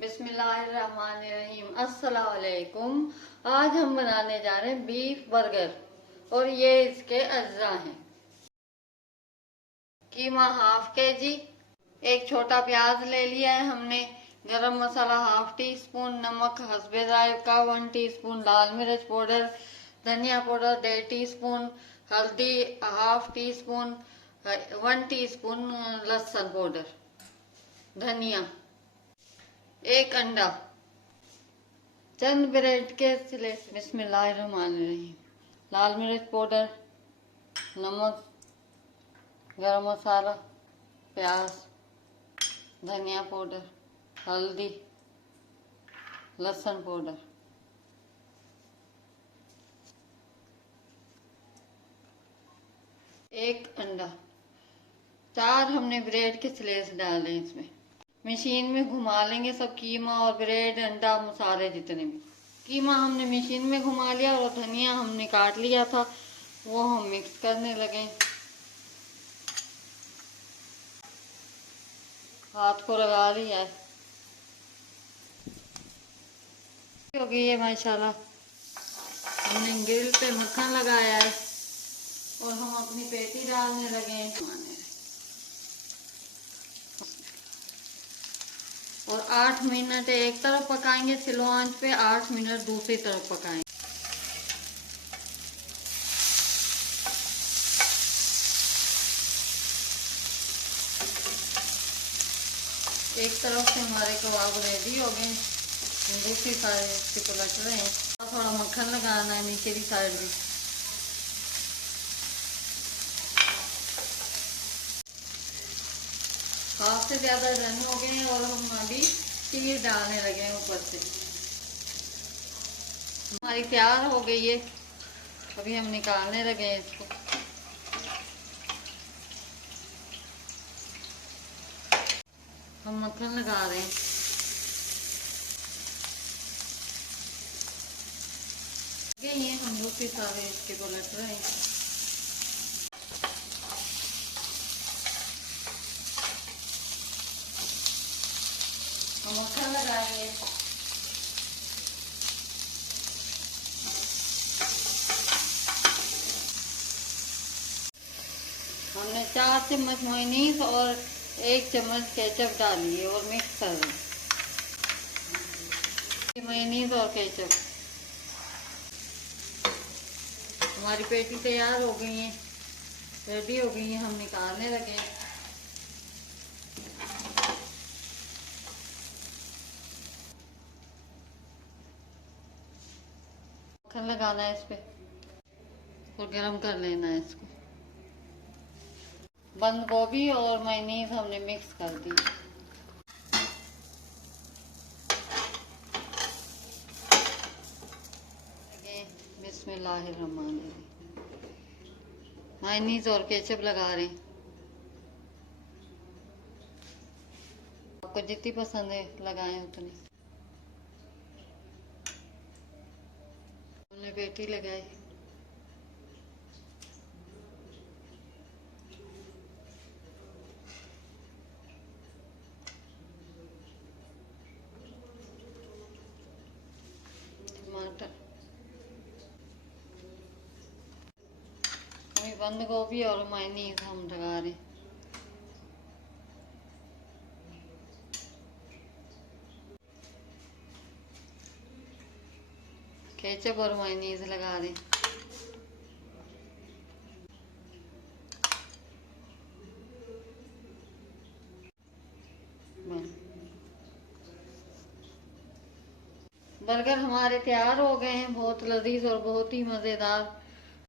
बिस्मिल्लाहिर्रहमानिर्रहीम। अस्सलाम वालेकुम। आज हम बनाने जा रहे हैं बीफ बर्गर और ये इसके अज्जा हैं। कीमा हाफ केजी, एक छोटा प्याज ले लिया है हमने, गरम मसाला हाफ टी स्पून, नमक हस्बे जायका 1 टीस्पून, लाल मिर्च पाउडर, धनिया पाउडर 1.5 टीस्पून, हल्दी हाफ टी स्पून, 1 टीस्पून लहसुन पाउडर, धनिया, एक अंडा, चंद ब्रेड के सिले, बिस्मिल्लाहिर्रहमानिर्रहीम, लाल मिर्च पाउडर, नमक, गरम मसाला, प्याज, धनिया पाउडर, हल्दी, लहसुन पाउडर, एक अंडा, 4 हमने ब्रेड के स्लेस डाले इसमें। मशीन में घुमा लेंगे सब, कीमा और ब्रेड अंडा मसाले जितने भी। कीमा हमने मशीन में घुमा लिया और धनिया हमने काट लिया था, वो हम मिक्स करने लगे। हाथ को लगा लिया है क्योंकि ये माशाल्लाह हमने ग्रिल पे मक्खन लगाया है और हम अपनी पेटी डालने लगे हैं और 8 मिनट एक तरफ पकाएंगे स्लो आंच पे, 8 मिनट दूसरी तरफ पकाएंगे। एक तरफ से हमारे कबाब रेडी हो गए, दूसरी साइड इसके पलट रहे हैं। थोड़ा मक्खन लगाना है नीचे की साइड भी। हाफ से ज्यादा रन हो गए हैं और हम अभी चीज डालने लगे हैं ऊपर से। हमारी तैयार हो गई है, अभी हम निकालने लगे हैं इसको। हम मक्खन लगा रहे हैं। ये हम दूसरी सारे इसके पलट रहे हैं। मक्खन लगाएंगे, हमने 4 चम्मच मेयोनीज और 1 चम्मच केचप डाली है और मिक्स कर दें। मेयोनीज और केचप, हमारी पेटी तैयार हो गई है, रेडी हो गई है, हम निकालने लगे हैं। मक्खन लगाना है इस पे और गरम कर लेना है इसको। बंद गोभी और मेयोनीज हमने मिक्स कर दी। बिस्मिल्लाहिर्रहमानिर्रहीम, मेयोनीज और केचप लगा रहे हैं। आपको जितनी पसंद है लगाएं उतनी। हमने पेटी लगाई, टमाटर, अभी बंद गोभी और मेयोनीज हम लगा रहे हैं। केचप और मेयोनीज लगा रहे हैं। बर्गर हमारे तैयार हो गए हैं, बहुत लजीज और बहुत ही मज़ेदार।